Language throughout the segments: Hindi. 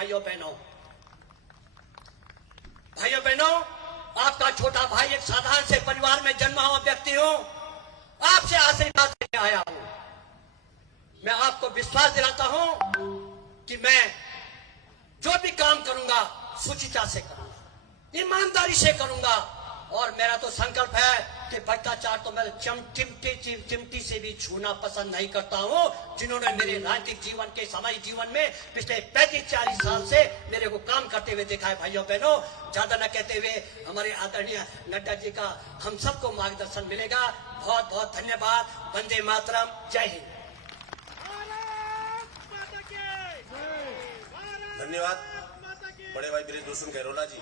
भाइयों बहनों, आपका छोटा भाई एक साधारण से परिवार में जन्मा हुआ व्यक्ति हूं। आपसे आशीर्वाद लेने आया हूं। मैं आपको विश्वास दिलाता हूं कि मैं जो भी काम करूंगा शुचिता से करूंगा, ईमानदारी से करूंगा। और मेरा तो संकल्प है कि भ्रष्टाचार तो मैं चिमटी से भी छूना पसंद नहीं करता हूं। जिन्होंने मेरे राजनीतिक जीवन के सामाजिक जीवन में पिछले 35-40 साल से मेरे को काम करते हुए देखा है। भाइयों बहनों, ज्यादा न कहते हुए हमारे आदरणीय नड्डा जी का हम सबको मार्गदर्शन मिलेगा। बहुत बहुत धन्यवाद। वंदे मातरम। जय हिंद। धन्यवाद बड़े भाई बृजभूषण गैरोला जी।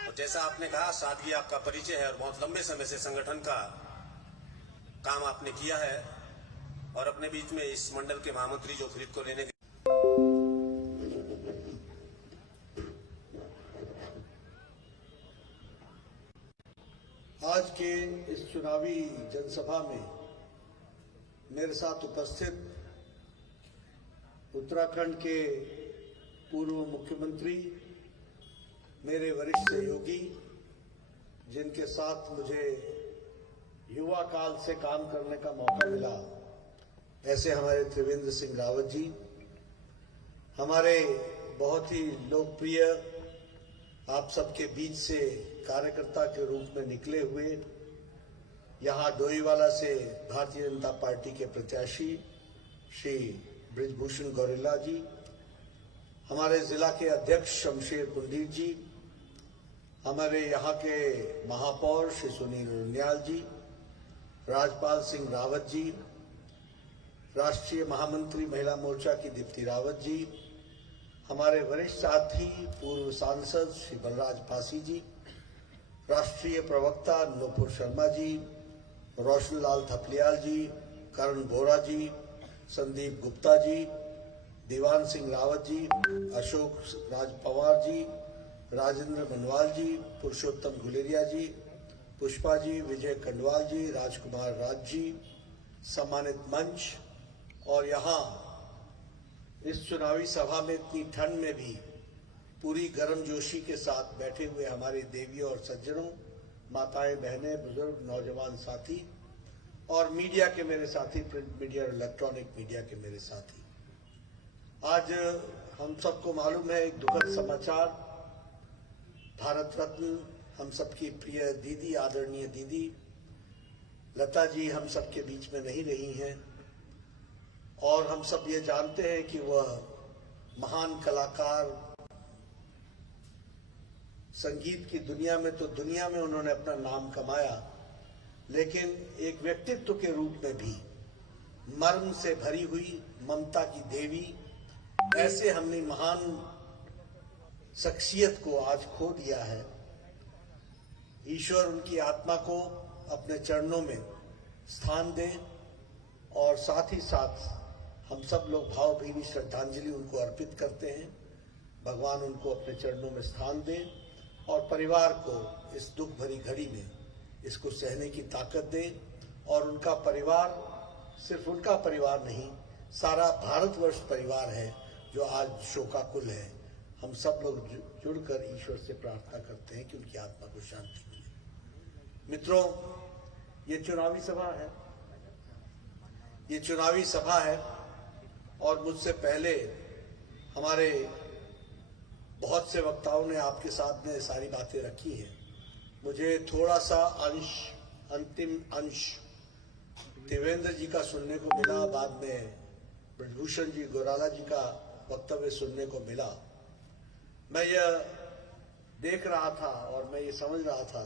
और जैसा आपने कहा, सादगी आपका परिचय है और बहुत लंबे समय से संगठन का काम आपने किया है। और अपने बीच में इस मंडल के महामंत्री जो खरीद को लेने आज के इस चुनावी जनसभा में मेरे साथ उपस्थित उत्तराखंड के पूर्व मुख्यमंत्री, मेरे वरिष्ठ सहयोगी, जिनके साथ मुझे युवा काल से काम करने का मौका मिला, ऐसे हमारे त्रिवेंद्र सिंह रावत जी, हमारे बहुत ही लोकप्रिय, आप सबके बीच से कार्यकर्ता के रूप में निकले हुए, यहाँ डोईवाला से भारतीय जनता पार्टी के प्रत्याशी श्री बृजभूषण गौरेला जी, हमारे जिला के अध्यक्ष शमशेर पंडित जी, हमारे यहाँ के महापौर श्री सुनील उनियाल जी, राजपाल सिंह रावत जी, राष्ट्रीय महामंत्री महिला मोर्चा की दीप्ति रावत जी, हमारे वरिष्ठ साथी पूर्व सांसद श्री बलराज पासी जी, राष्ट्रीय प्रवक्ता नूपुर शर्मा जी, रोशन लाल थपलियाल जी, करण बोरा जी, संदीप गुप्ता जी, दीवान सिंह रावत जी, अशोक राज पवार जी, राजेंद्र मनवाल जी, पुरुषोत्तम गुलेरिया जी, पुष्पा जी, विजय कंडवाल जी, राजकुमार राज जी, सम्मानित मंच, और यहाँ इस चुनावी सभा में इतनी ठंड में भी पूरी गर्मजोशी के साथ बैठे हुए हमारे देवियों और सज्जनों, माताएं, बहनें, बुजुर्ग, नौजवान साथी और मीडिया के मेरे साथी, प्रिंट मीडिया और इलेक्ट्रॉनिक मीडिया के मेरे साथी, आज हम सबको मालूम है एक दुखद समाचार। भारत रत्न हम सबकी प्रिय दीदी, आदरणीय दीदी लता जी हम सबके बीच में नहीं रही हैं। और हम सब ये जानते हैं कि वह महान कलाकार, संगीत की दुनिया में तो दुनिया में उन्होंने अपना नाम कमाया, लेकिन एक व्यक्तित्व के रूप में भी मर्म से भरी हुई, ममता की देवी, ऐसे हमने महान शख्सियत को आज खो दिया है। ईश्वर उनकी आत्मा को अपने चरणों में स्थान दे और साथ ही साथ हम सब लोग भावभीनी श्रद्धांजलि उनको अर्पित करते हैं। भगवान उनको अपने चरणों में स्थान दे और परिवार को इस दुख भरी घड़ी में इसको सहने की ताकत दे। और उनका परिवार सिर्फ उनका परिवार नहीं, सारा भारतवर्ष परिवार है जो आज शोकाकुल है। हम सब लोग जुड़कर ईश्वर से प्रार्थना करते हैं कि उनकी आत्मा को शांति मिले। मित्रों, ये चुनावी सभा है और मुझसे पहले हमारे बहुत से वक्ताओं ने आपके साथ में सारी बातें रखी हैं। मुझे थोड़ा सा अंतिम अंश त्रिवेंद्र जी का सुनने को मिला, बाद में बृजभूषण जी गौराला जी का वक्तव्य सुनने को मिला। मैं यह देख रहा था और मैं ये समझ रहा था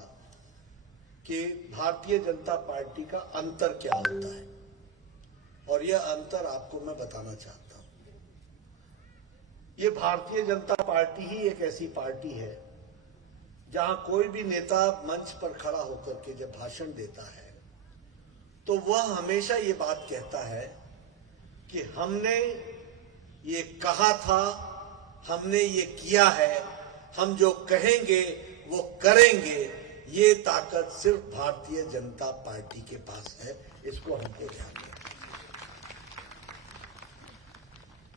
कि भारतीय जनता पार्टी का अंतर क्या होता है, और यह अंतर आपको मैं बताना चाहता हूं। ये भारतीय जनता पार्टी ही एक ऐसी पार्टी है जहां कोई भी नेता मंच पर खड़ा होकर के जब भाषण देता है तो वह हमेशा ये बात कहता है कि हमने ये कहा था, हमने ये किया है, हम जो कहेंगे वो करेंगे। ये ताकत सिर्फ भारतीय जनता पार्टी के पास है, इसको हमको ध्यान रखना।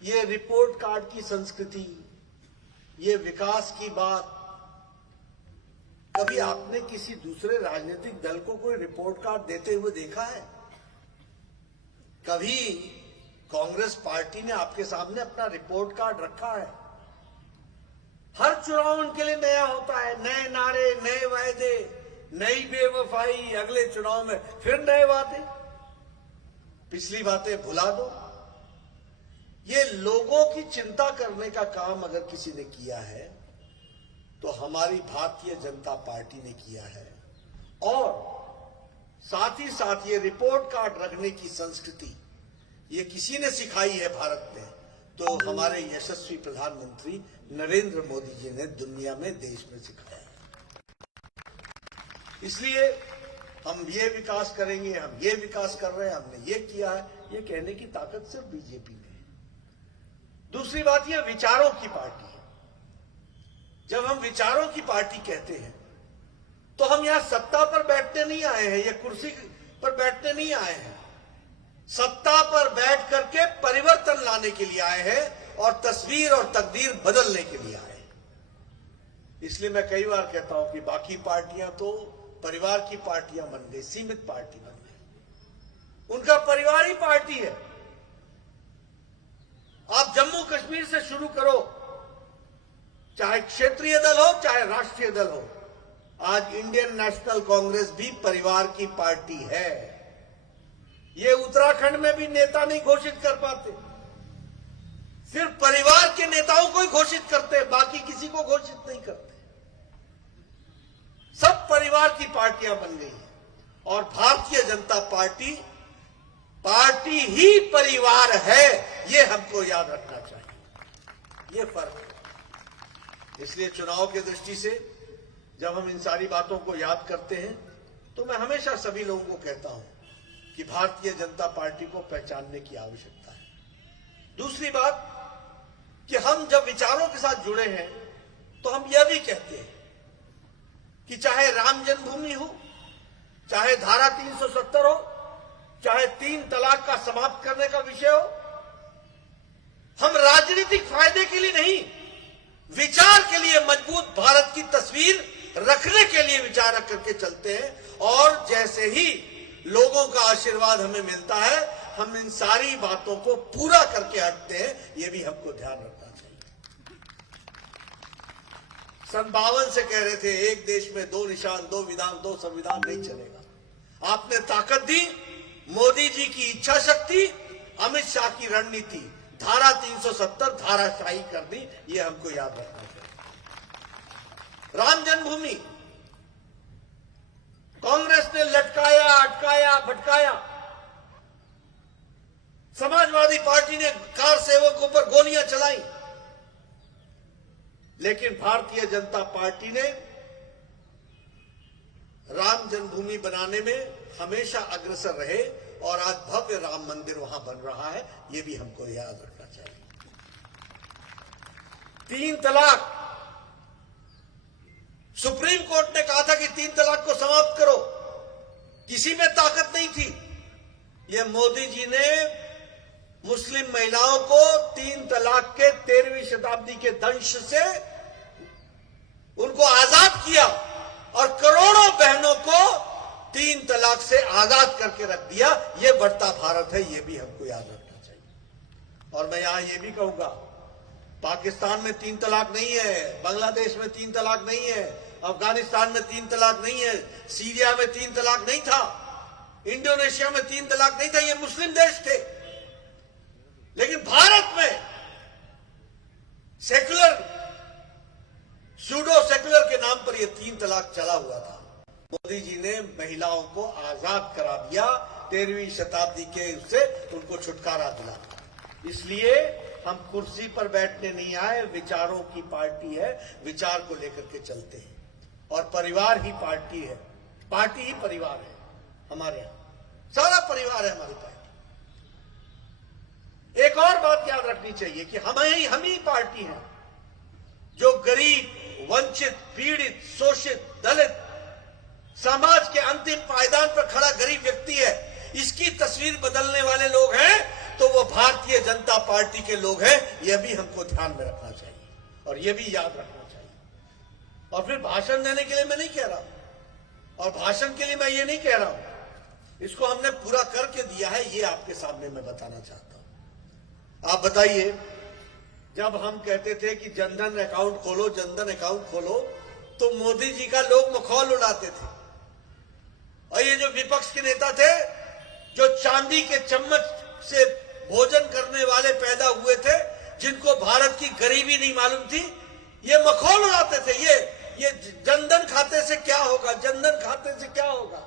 ये रिपोर्ट कार्ड की संस्कृति, ये विकास की बात, कभी आपने किसी दूसरे राजनीतिक दल को कोई रिपोर्ट कार्ड देते हुए देखा है? कभी कांग्रेस पार्टी ने आपके सामने अपना रिपोर्ट कार्ड रखा है? हर चुनाव उनके लिए नया होता है, नए नारे, नए वायदे, नई बेवफाई, अगले चुनाव में फिर नए वादे। पिछली बातें भुला दो। ये लोगों की चिंता करने का काम अगर किसी ने किया है तो हमारी भारतीय जनता पार्टी ने किया है। और साथ ही साथ ये रिपोर्ट कार्ड रखने की संस्कृति ये किसी ने सिखाई है भारत में, तो हमारे यशस्वी प्रधानमंत्री नरेंद्र मोदी जी ने दुनिया में, देश में सिखाया है। इसलिए हम ये विकास करेंगे, हम ये विकास कर रहे हैं, हमने ये किया है, ये कहने की ताकत सिर्फ बीजेपी में है। दूसरी बात, ये विचारों की पार्टी है। जब हम विचारों की पार्टी कहते हैं तो हम यहां सत्ता पर बैठने नहीं आए हैं, या कुर्सी पर बैठने नहीं आए हैं। सत्ता पर बैठ करके परिवर्तन लाने के लिए आए हैं और तस्वीर और तकदीर बदलने के लिए आए हैं। इसलिए मैं कई बार कहता हूं कि बाकी पार्टियां तो परिवार की पार्टियां बन गई, सीमित पार्टी बन गई। उनका परिवार ही पार्टी है। आप जम्मू कश्मीर से शुरू करो, चाहे क्षेत्रीय दल हो चाहे राष्ट्रीय दल हो, आज इंडियन नेशनल कांग्रेस भी परिवार की पार्टी है। ये उत्तराखंड में भी नेता नहीं घोषित कर पाते, सिर्फ परिवार के नेताओं को ही घोषित करते, बाकी किसी को घोषित नहीं करते। सब परिवार की पार्टियां बन गई हैं और भारतीय जनता पार्टी पार्टी ही परिवार है, ये हमको याद रखना चाहिए। ये फर्क है। इसलिए चुनाव की दृष्टि से जब हम इन सारी बातों को याद करते हैं तो मैं हमेशा सभी लोगों को कहता हूं कि भारतीय जनता पार्टी को पहचानने की आवश्यकता है। दूसरी बात कि हम जब विचारों के साथ जुड़े हैं तो हम यह भी कहते हैं कि चाहे राम जन्मभूमि हो, चाहे धारा 370 हो, चाहे 3 तलाक का समाप्त करने का विषय हो, हम राजनीतिक फायदे के लिए नहीं, विचार के लिए मजबूत भारत की तस्वीर रखने के लिए विचार रख करके चलते हैं। और जैसे ही लोगों का आशीर्वाद हमें मिलता है, हम इन सारी बातों को पूरा करके हटते हैं। ये भी हमको ध्यान रखना चाहिए। सन 52 से कह रहे थे एक देश में 2 निशान, 2 विधान, 2 संविधान नहीं चलेगा। आपने ताकत दी, मोदी जी की इच्छा शक्ति, अमित शाह की रणनीति, धारा 370 धाराशाही कर दी। ये हमको याद रखना चाहिए। राम जन्मभूमि कांग्रेस ने लटकाया, अटकाया, भटकाया। समाजवादी पार्टी ने कार सेवकों पर गोलियां चलाई, लेकिन भारतीय जनता पार्टी ने राम जन्मभूमि बनाने में हमेशा अग्रसर रहे और आज भव्य राम मंदिर वहां बन रहा है। यह भी हमको याद रखना चाहिए। 3 तलाक, सुप्रीम कोर्ट ने कहा था कि 3 तलाक को समाप्त करो, किसी में ताकत नहीं थी। यह मोदी जी ने मुस्लिम महिलाओं को 3 तलाक के 13वीं शताब्दी के दंश से उनको आजाद किया और करोड़ों बहनों को 3 तलाक से आजाद करके रख दिया। यह बढ़ता भारत है, यह भी हमको याद रखना चाहिए। और मैं यहां यह भी कहूंगा, पाकिस्तान में 3 तलाक नहीं है, बांग्लादेश में 3 तलाक नहीं है, अफगानिस्तान में 3 तलाक नहीं है, सीरिया में 3 तलाक नहीं था, इंडोनेशिया में 3 तलाक नहीं था। ये मुस्लिम देश थे। लेकिन भारत में सेक्युलर, सूडो सेक्युलर के नाम पर यह 3 तलाक चला हुआ था। मोदी जी ने महिलाओं को आजाद करा दिया, 13वीं शताब्दी के उससे उनको छुटकारा दिला। इसलिए हम कुर्सी पर बैठने नहीं आए, विचारों की पार्टी है, विचार को लेकर के चलते हैं और परिवार ही पार्टी है, पार्टी ही परिवार है। हमारे यहां सारा परिवार है हमारी पार्टी। एक और बात याद रखनी चाहिए कि हम ही पार्टी है जो गरीब, वंचित, पीड़ित, शोषित, दलित, समाज के अंतिम पायदान पर खड़ा गरीब व्यक्ति है, इसकी तस्वीर बदलने वाले लोग हैं तो वो भारतीय जनता पार्टी के लोग हैं। यह भी हमको ध्यान में रखना चाहिए। और ये भी याद रखना चाहिए। और फिर भाषण देने के लिए मैं नहीं कह रहा हूं, और भाषण के लिए मैं ये नहीं कह रहा हूं, इसको हमने पूरा करके दिया है, ये आपके सामने मैं बताना चाहता हूं। आप बताइए, जब हम कहते थे कि जनधन अकाउंट खोलो, जनधन अकाउंट खोलो, तो मोदी जी का लोग मखौल उड़ाते थे। और ये जो विपक्ष के नेता थे, जो चांदी के चम्मच से भोजन करने वाले पैदा हुए थे, जिनको भारत की गरीबी नहीं मालूम थी, ये मखौल उड़ाते थे। ये जनधन खाते से क्या होगा, जनधन खाते से क्या होगा।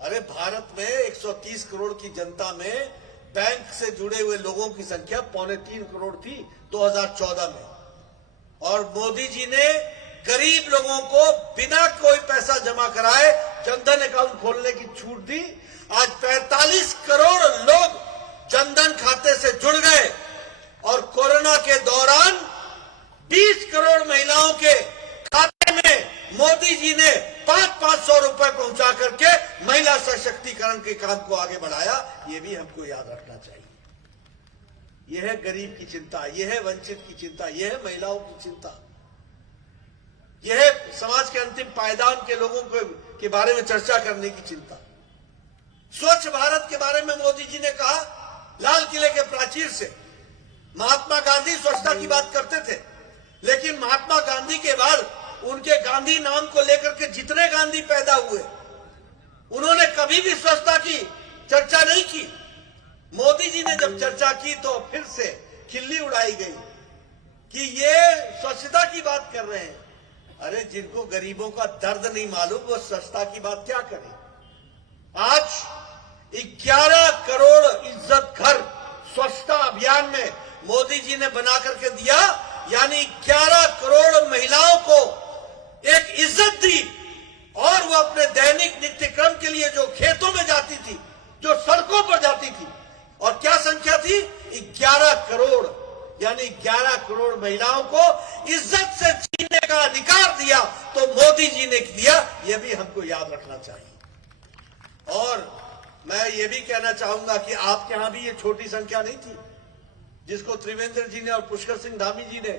अरे भारत में 130 करोड़ की जनता में बैंक से जुड़े हुए लोगों की संख्या 2.25 करोड़ थी 2014 में, और मोदी जी ने गरीब लोगों को बिना कोई पैसा जमा कराए जनधन अकाउंट खोलने की छूट दी। आज 45 करोड़ लोग जनधन खाते से जुड़ गए, और कोरोना के दौरान 20 करोड़ महिलाओं के खाते में मोदी जी ने 500 रुपए पहुंचा करके महिला सशक्तिकरण के काम को आगे बढ़ाया। ये भी हमको याद रखना चाहिए। यह है गरीब की चिंता, यह है वंचित की चिंता, यह है महिलाओं की चिंता, यह है समाज के अंतिम पायदान के लोगों के बारे में चर्चा करने की चिंता। स्वच्छ भारत के बारे में मोदी जी ने कहा, लाल किले के प्राचीर से महात्मा गांधी स्वच्छता की बात करते थे, लेकिन महात्मा गांधी के बाद उनके गांधी नाम को लेकर के जितने गांधी पैदा हुए, उन्होंने कभी भी स्वच्छता की चर्चा नहीं की। मोदी जी ने जब चर्चा की तो फिर से खिल्ली उड़ाई गई कि ये स्वच्छता की बात कर रहे हैं। अरे जिनको गरीबों का दर्द नहीं मालूम, वो स्वच्छता की बात क्या करें। आज 11 करोड़ इज्जत घर स्वच्छता अभियान में मोदी जी ने बना करके दिया, यानी 11 करोड़ महिलाओं को एक इज्जत दी, और वो अपने दैनिक नित्य क्रम के लिए जो खेतों में जाती थी, जो सड़कों पर जाती थी, और क्या संख्या थी 11 करोड़, यानी 11 करोड़ महिलाओं को इज्जत से जीने का अधिकार दिया, तो मोदी जी ने दिया। यह भी हमको याद रखना चाहिए। और मैं ये भी कहना चाहूंगा कि आपके यहां भी ये छोटी संख्या नहीं थी, जिसको त्रिवेंद्र जी ने और पुष्कर सिंह धामी जी ने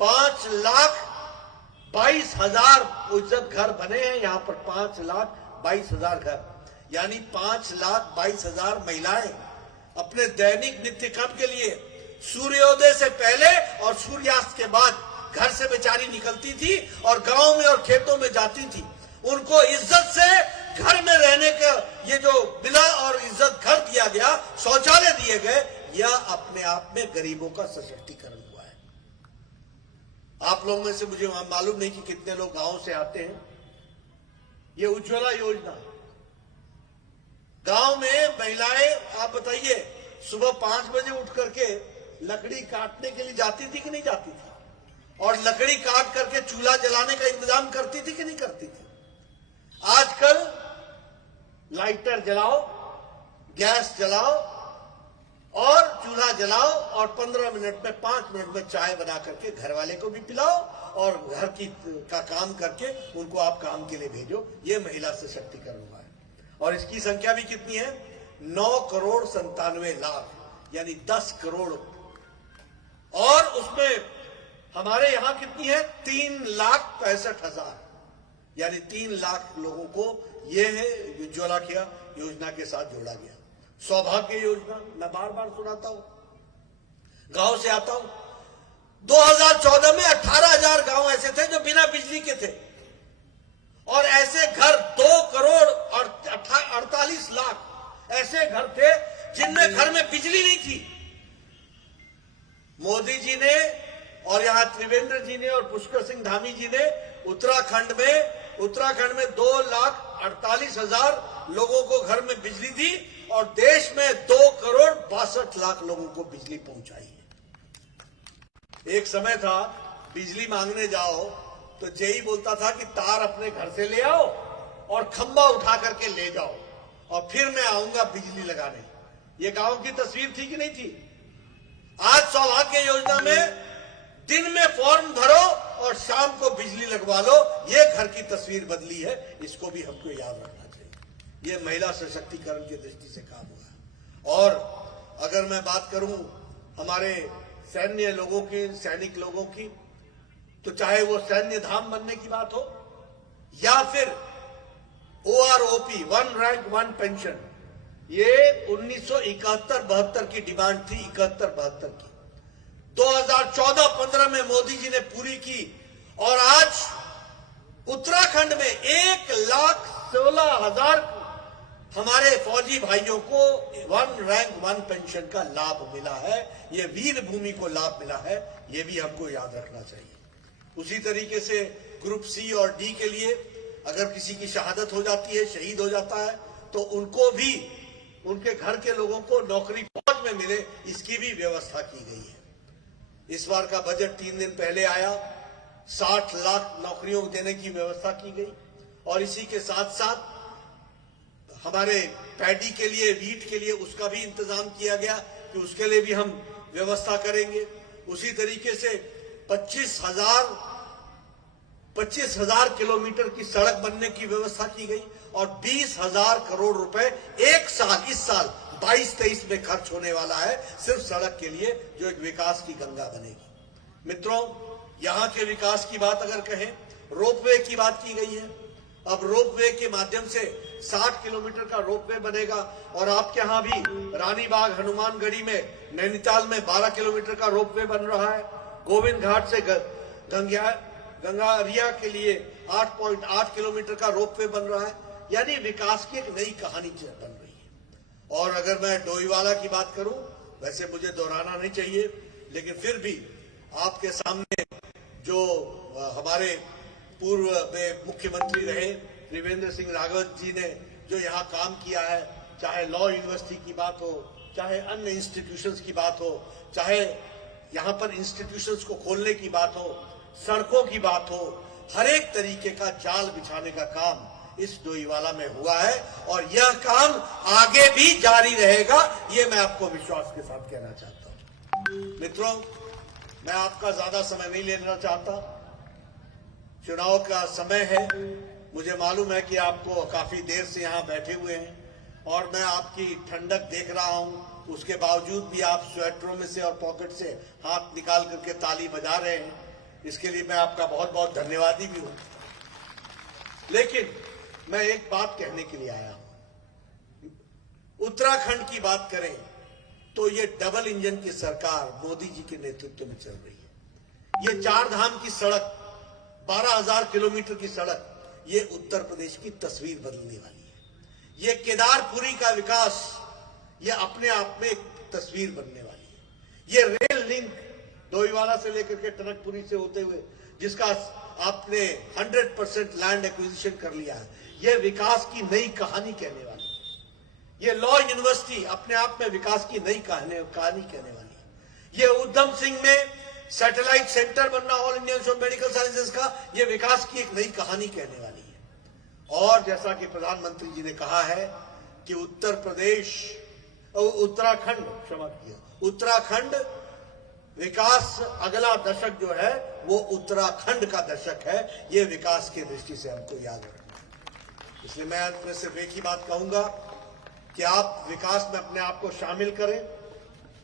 5,22,000 इज्जत घर बने हैं। यहां पर 5,22,000 घर, यानी 5,22,000 महिलाएं अपने दैनिक नित्य क्रम के लिए सूर्योदय से पहले और सूर्यास्त के बाद घर से बेचारी निकलती थी और गांव में और खेतों में जाती थी। उनको इज्जत से घर में रहने का ये जो मिला और इज्जत घर दिया गया, शौचालय दिए गए, यह अपने आप में गरीबों का सशक्तिकरण हुआ है। आप लोगों में से मुझे मालूम नहीं कि कितने लोग गांव से आते हैं। ये उज्ज्वला योजना, गांव में महिलाएं, आप बताइए, सुबह 5 बजे उठ करके लकड़ी काटने के लिए जाती थी कि नहीं जाती थी, और लकड़ी काट करके चूल्हा जलाने का इंतजाम करती थी कि नहीं करती थी। आजकल लाइटर जलाओ, गैस जलाओ और चूल्हा जलाओ, और 15 मिनट में 5 मिनट में चाय बना करके घर वाले को भी पिलाओ, और घर का काम करके उनको आप काम के लिए भेजो। ये महिला सशक्तिकरण हुआ है। और इसकी संख्या भी कितनी है, 9,97,00,000, यानी 10 करोड़। और उसमें हमारे यहां कितनी है, 3,65,000, यानी 3 लाख लोगों को ये है उज्ज्वला योजना के साथ जोड़ा गया। सौभाग्य योजना, मैं बार बार सुनाता हूं, गांव से आता हूं। 2014 में 18,000 गांव ऐसे थे जो बिना बिजली के थे, और ऐसे घर 2 करोड़ और 48 लाख ऐसे घर थे जिनमें घर में बिजली नहीं थी। मोदी जी ने और यहां त्रिवेंद्र जी ने और पुष्कर सिंह धामी जी ने उत्तराखंड में 2,48,000 लोगों को घर में बिजली दी, और देश में 2 करोड़ 62 लाख लोगों को बिजली पहुंचाई है। एक समय था बिजली मांगने जाओ तो जेई बोलता था कि तार अपने घर से ले आओ और खंबा उठा करके ले जाओ, और फिर मैं आऊंगा बिजली लगाने। ये गांव की तस्वीर थी कि नहीं थी। आज सौभाग्य योजना में दिन में फॉर्म भरो और शाम को बिजली लगवा लो, ये घर की तस्वीर बदली है। इसको भी हमको याद रखना चाहिए। ये महिला सशक्तिकरण की दृष्टि से काम हुआ है। और अगर मैं बात करूं हमारे सैन्य लोगों की, सैनिक लोगों की, तो चाहे वो सैन्य धाम बनने की बात हो या फिर OROP, one rank one pension, ये 1971-72 की डिमांड थी, 71-72 की, 2014-15 में मोदी जी ने पूरी की और आज उत्तराखंड में 1,16,000 हमारे फौजी भाइयों को वन रैंक वन पेंशन का लाभ मिला है। ये वीर भूमि को लाभ मिला है, ये भी हमको याद रखना चाहिए। उसी तरीके से ग्रुप C और D के लिए अगर किसी की शहादत हो जाती है, शहीद हो जाता है, तो उनको भी, उनके घर के लोगों को नौकरी फौज में मिले, इसकी भी व्यवस्था की गई है। इस बार का बजट 3 दिन पहले आया, 60 लाख नौकरियों देने की व्यवस्था की गई और इसी के साथ साथ हमारे पैडी के लिए, वीट के लिए उसका भी इंतजाम किया गया कि उसके लिए भी हम व्यवस्था करेंगे। उसी तरीके से 25,000 किलोमीटर की सड़क बनने की व्यवस्था की गई और 20,000 करोड़ रुपए एक साल, इस साल 22-23 में खर्च होने वाला है सिर्फ सड़क के लिए, जो एक विकास की गंगा बनेगी। मित्रों, यहां के विकास की बात अगर कहें, रोपवे की बात की गई है। अब रोपवे के माध्यम से 60 किलोमीटर का रोपवे बनेगा और आपके यहां भी रानीबाग, हनुमानगढ़ी में, नैनीताल में 12 किलोमीटर का रोपवे बन रहा है। गोविंद घाट से गंगारिया के लिए 8.8 किलोमीटर का रोपवे बन रहा है। यानी विकास की एक नई कहानी बन रही है। और अगर मैं डोईवाला की बात करूं, वैसे मुझे दोहराना नहीं चाहिए, लेकिन फिर भी आपके सामने जो हमारे पूर्व में मुख्यमंत्री रहे त्रिवेंद्र सिंह रावत जी ने जो यहाँ काम किया है, चाहे लॉ यूनिवर्सिटी की बात हो, चाहे अन्य इंस्टीट्यूशंस की बात हो, चाहे यहाँ पर इंस्टीट्यूशंस को खोलने की बात हो, सड़कों की बात हो, हर एक तरीके का जाल बिछाने का काम इस डोईवाला में हुआ है और यह काम आगे भी जारी रहेगा, ये मैं आपको विश्वास के साथ कहना चाहता हूं। मित्रों, मैं आपका ज्यादा समय नहीं लेना चाहता, चुनाव का समय है। मुझे मालूम है कि आपको काफी देर से यहाँ बैठे हुए हैं और मैं आपकी ठंडक देख रहा हूं, उसके बावजूद भी आप स्वेटरों में से और पॉकेट से हाथ निकाल करके ताली बजा रहे हैं। इसके लिए मैं आपका बहुत बहुत धन्यवादी भी हूं। लेकिन मैं एक बात कहने के लिए आया हूं। उत्तराखंड की बात करें तो ये डबल इंजन की सरकार मोदी जी के नेतृत्व में चल रही है। ये 4 धाम की सड़क, 12,000 किलोमीटर की सड़क, ये उत्तर प्रदेश की तस्वीर बदलने वाली है। ये केदारपुरी का विकास, ये अपने आप में एक तस्वीर बनने वाली है। ये रेल लिंक डोईवाला से लेकर के टनकपुरी से होते हुए, जिसका आपने 100% लैंड एक्विजिशन कर लिया है, ये विकास की नई कहानी कहने वाली है। ये लॉ यूनिवर्सिटी अपने आप में विकास की नई कहानी कहने वाली है। ये उधम सिंह में सैटेलाइट सेंटर बनना all India institute of medical sciences का, ये विकास की एक नई कहानी कहने वाली है। और जैसा कि प्रधानमंत्री जी ने कहा है कि उत्तराखंड विकास, अगला दशक जो है वो उत्तराखंड का दशक है। ये विकास की दृष्टि से हमको याद रखना है। इसलिए मैं अंत में सिर्फ एक ही बात कहूंगा कि आप विकास में अपने आप को शामिल करें,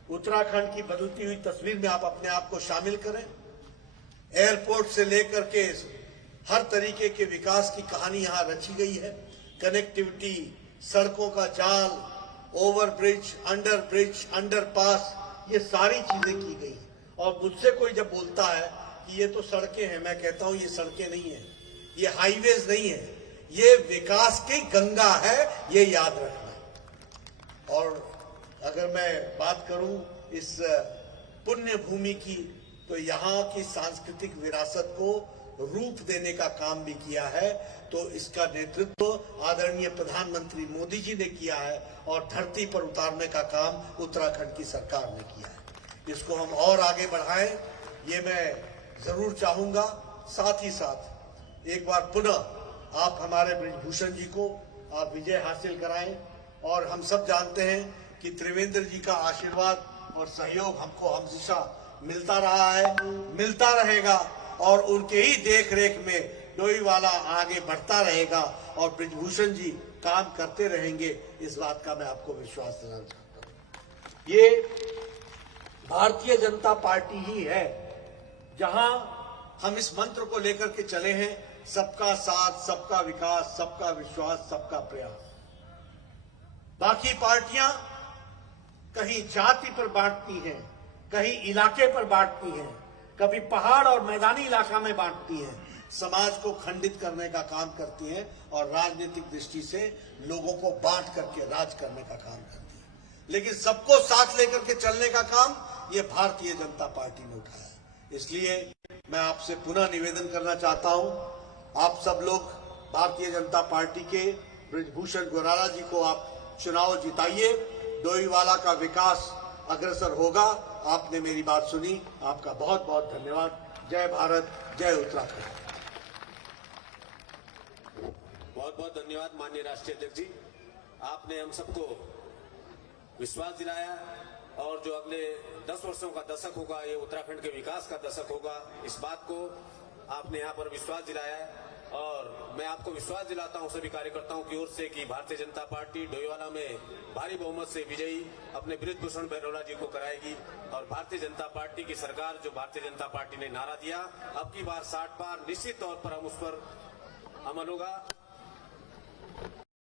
उत्तराखंड की बदलती हुई तस्वीर में आप अपने आप को शामिल करें। एयरपोर्ट से लेकर के हर तरीके के विकास की कहानी यहां रची गई है। कनेक्टिविटी, सड़कों का जाल, ओवरब्रिज, अंडरब्रिज, अंडरपास, ये सारी चीजें की गई। और मुझसे कोई जब बोलता है कि ये तो सड़कें हैं, मैं कहता हूं ये सड़कें नहीं है, ये हाईवेज नहीं है, ये विकास की गंगा है, ये याद रखना। और अगर मैं बात करूं इस पुण्य भूमि की, तो यहाँ की सांस्कृतिक विरासत को रूप देने का काम भी किया है। तो इसका नेतृत्व आदरणीय प्रधानमंत्री मोदी जी ने किया है और धरती पर उतारने का काम उत्तराखंड की सरकार ने किया है। इसको हम और आगे बढ़ाएं, ये मैं जरूर चाहूंगा। साथ ही साथ एक बार पुनः आप हमारे ब्रिजभूषण जी को आप विजय हासिल कराएं। और हम सब जानते हैं कि त्रिवेंद्र जी का आशीर्वाद और सहयोग हमको हमेशा मिलता रहा है, मिलता रहेगा और उनके ही देख रेख में डोईवाला आगे बढ़ता रहेगा और ब्रिजभूषण जी काम करते रहेंगे। इस बात का मैं आपको विश्वास दिलाना चाहता हूं। ये भारतीय जनता पार्टी ही है जहां हम इस मंत्र को लेकर के चले हैं, सबका साथ, सबका विकास, सबका विश्वास, सबका प्रयास। बाकी पार्टियां कहीं जाति पर बांटती हैं, कहीं इलाके पर बांटती हैं, कभी पहाड़ और मैदानी इलाका में बांटती हैं, समाज को खंडित करने का काम करती हैं और राजनीतिक दृष्टि से लोगों को बांट करके राज करने का काम करती हैं। लेकिन सबको साथ लेकर के चलने का काम ये भारतीय जनता पार्टी ने उठाया है। इसलिए मैं आपसे पुनः निवेदन करना चाहता हूं, आप सब लोग भारतीय जनता पार्टी के बृजभूषण गोराला जी को आप चुनाव जिताइए। डोईवाला का विकास अग्रसर होगा। आपने मेरी बात सुनी, आपका बहुत बहुत धन्यवाद। जय भारत, जय उत्तराखंड। बहुत बहुत धन्यवाद माननीय राष्ट्रीय अध्यक्ष जी, आपने हम सबको विश्वास दिलाया और जो अगले 10 वर्षों का दशक होगा ये उत्तराखंड के विकास का दशक होगा, इस बात को आपने यहाँ पर विश्वास दिलाया है। और मैं आपको विश्वास दिलाता हूँ सभी कार्यकर्ताओं की ओर से कि भारतीय जनता पार्टी डोईवाला में भारी बहुमत से विजयी अपने बृजभूषण बहरोला जी को कराएगी और भारतीय जनता पार्टी की सरकार, जो भारतीय जनता पार्टी ने नारा दिया अब की बार 60 पार, निश्चित तौर पर हम उस पर अमल होगा।